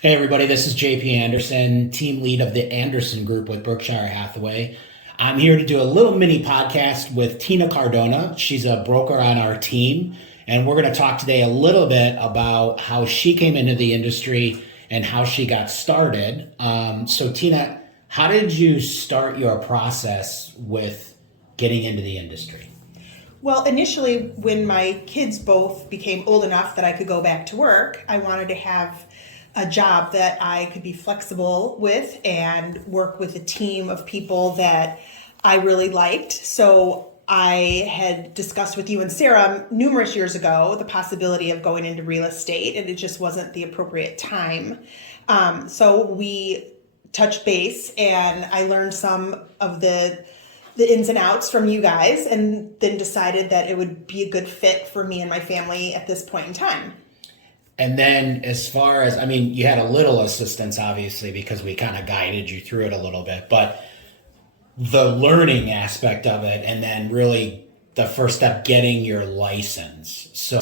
Hey everybody, this is JP Anderson, team lead of the Anderson Group with Berkshire Hathaway. I'm here to do a little mini podcast with Tina Cardona. She's a broker on our team, and we're going to talk today a little bit about how she came into the industry and how she got started. So Tina, how did you start your process with getting into the industry? Well, initially, when my kids both became old enough that I could go back to work, I wanted to have a job that I could be flexible with and work with a team of people that I really liked. So I had discussed with you and Sarah numerous years ago the possibility of going into real estate, and it just wasn't the appropriate time. So we touched base, and I learned some of the ins and outs from you guys, and then decided that it would be a good fit for me and my family at this point in time. And then, as far as, I mean, you had a little assistance, obviously, because we kind of guided you through it a little bit, but the learning aspect of it, and then really the first step, getting your license. So,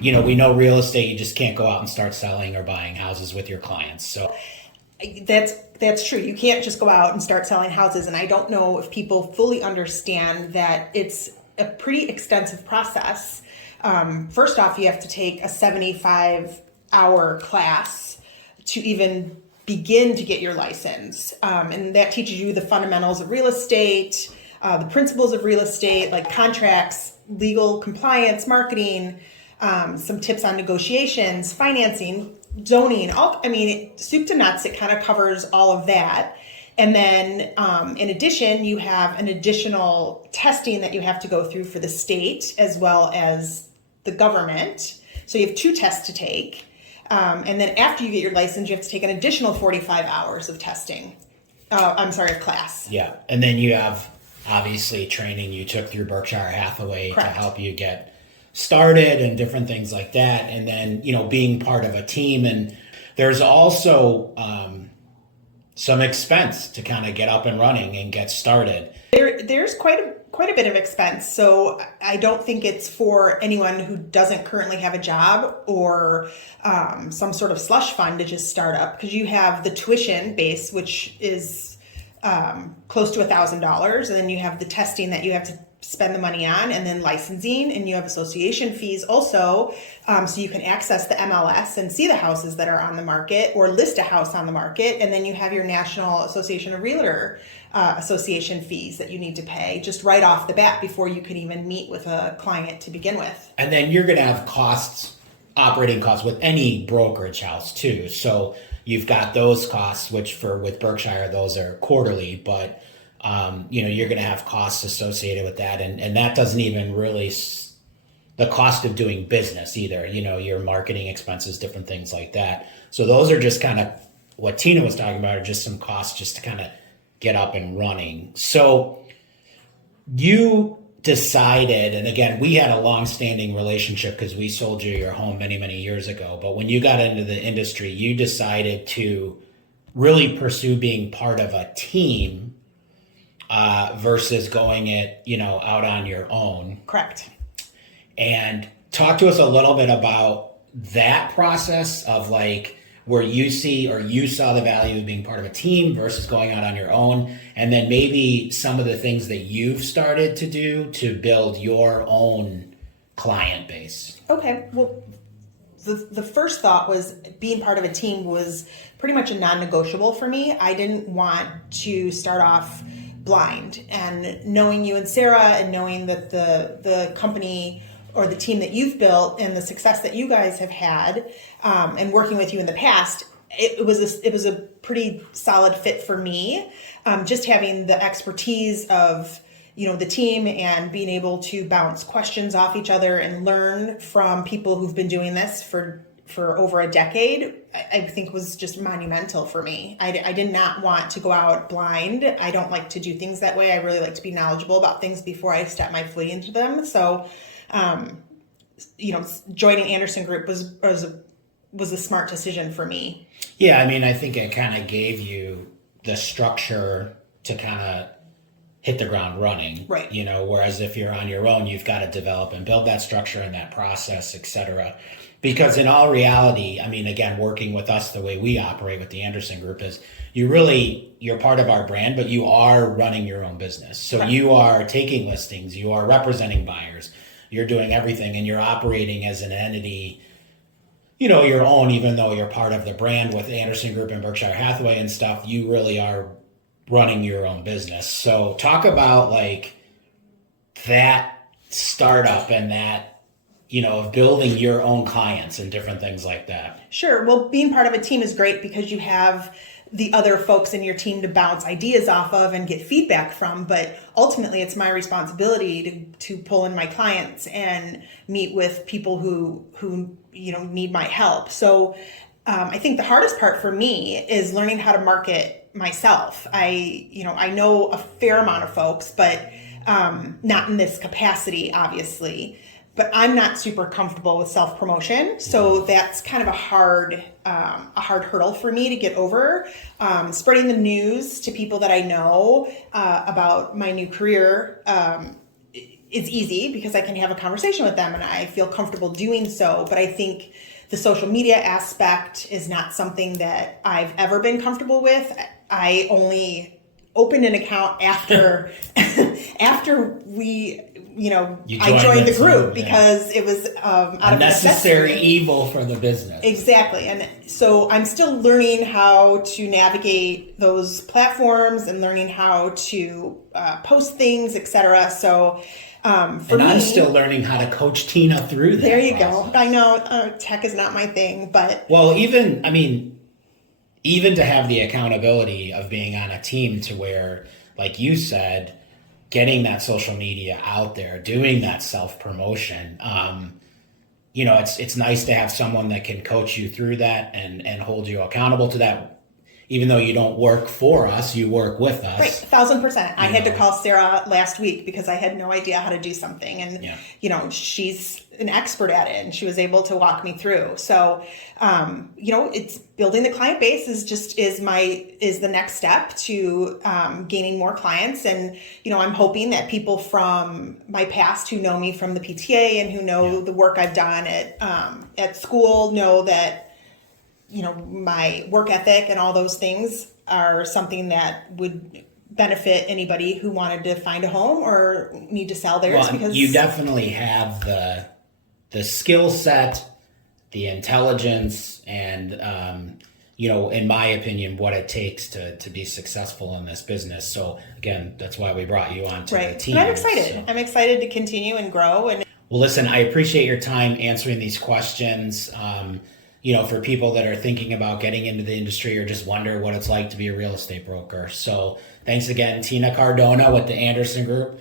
we know real estate, you just can't go out and start selling or buying houses with your clients. So, That's true. You can't just go out and start selling houses, and I don't know if people fully understand that it's a pretty extensive process. First off, you have to take a 75-hour class to even begin to get your license. And that teaches you the fundamentals of real estate, the principles of real estate, like contracts, legal compliance, marketing, some tips on negotiations, financing, zoning, soup to nuts. It kind of covers all of that. And then in addition, you have an additional testing that you have to go through for the state as well as the government. So you have two tests to take. And then after you get your license, you have to take an additional 45 hours of testing. Of class. yeah. And then you have, obviously, training you took through Berkshire Hathaway Correct. to help you get started and different things like that. And then, being part of a team. And there's also some expense to kind of get up and running and get started. There's quite a bit of expense. So I don't think it's for anyone who doesn't currently have a job or some sort of slush fund to just start up, because you have the tuition base, which is close to $1,000, and then you have the testing that you have to spend the money on, and then licensing, and you have association fees also, so you can access the MLS and see the houses that are on the market or list a house on the market, and then you have your National Association of Realtor association fees that you need to pay just right off the bat before you can even meet with a client to begin with. And then you're going to have costs, operating costs with any brokerage house too. So you've got those costs, which with Berkshire, those are quarterly, but you're going to have costs associated with that. And that doesn't even really the cost of doing business either, your marketing expenses, different things like that. So those are just kind of what Tina was talking about, are just some costs just to kind of get up and running. So you decided, and again, we had a long-standing relationship because we sold you your home many, many years ago. But when you got into the industry, you decided to really pursue being part of a team versus going it, out on your own. Correct. And talk to us a little bit about that process of where you saw the value of being part of a team versus going out on your own, and then maybe some of the things that you've started to do to build your own client base. Okay. Well, the first thought was being part of a team was pretty much a non-negotiable for me. I didn't want to start off blind, and knowing you and Sarah and knowing that the company or the team that you've built and the success that you guys have had, and working with you in the past, it was a pretty solid fit for me. Just having the expertise of the team and being able to bounce questions off each other and learn from people who've been doing this for over a decade, I think was just monumental for me. I did not want to go out blind. I don't like to do things that way. I really like to be knowledgeable about things before I step my foot into them. So, joining Anderson Group was a smart decision for me. Yeah, I mean, I think it kind of gave you the structure to kind of hit the ground running. Right. You know, whereas if you're on your own, you've got to develop and build that structure and that process, et cetera. Because in all reality, I mean, again, working with us the way we operate with the Anderson Group is you're part of our brand, but you are running your own business. So Right. you are taking listings, you are representing buyers, you're doing everything, and you're operating as an entity, you know, your own, even though you're part of the brand with Anderson Group and Berkshire Hathaway and stuff, you really are running your own business. So talk about like that startup and that, you know, of building your own clients and different things like that. Sure. Well, being part of a team is great because you have the other folks in your team to bounce ideas off of and get feedback from. But ultimately, it's my responsibility to pull in my clients and meet with people who you know need my help. So I think the hardest part for me is learning how to market myself. I know a fair amount of folks, but not in this capacity, obviously. But I'm not super comfortable with self-promotion, so that's kind of a hard hurdle for me to get over. Spreading the news to people that I know about my new career is easy because I can have a conversation with them and I feel comfortable doing so. But I think the social media aspect is not something that I've ever been comfortable with. I only opened an account after we. I joined the group because it was out of necessary evil for the business. Exactly. And so I'm still learning how to navigate those platforms and learning how to post things, etc. So for me, I'm still learning how to coach Tina through that. There you go. I know tech is not my thing, but even to have the accountability of being on a team to where, like you said, getting that social media out there, doing that self-promotion. It's nice to have someone that can coach you through that and hold you accountable to that. Even though you don't work for us, you work with us. Right, 1,000%. I had to call Sarah last week because I had no idea how to do something. And, she's an expert at it and she was able to walk me through. So, it's building the client base is the next step to gaining more clients. And, I'm hoping that people from my past who know me from the PTA and who know the work I've done at school know that, my work ethic and all those things are something that would benefit anybody who wanted to find a home or need to sell theirs. Because you definitely have the skill set, the intelligence, and in my opinion, what it takes to be successful in this business. So again, that's why we brought you on to the team. And I'm excited. So. I'm excited to continue and grow. And well, listen, I appreciate your time answering these questions. For people that are thinking about getting into the industry or just wonder what it's like to be a real estate broker. So thanks again, Tina Cardona with the Anderson Group.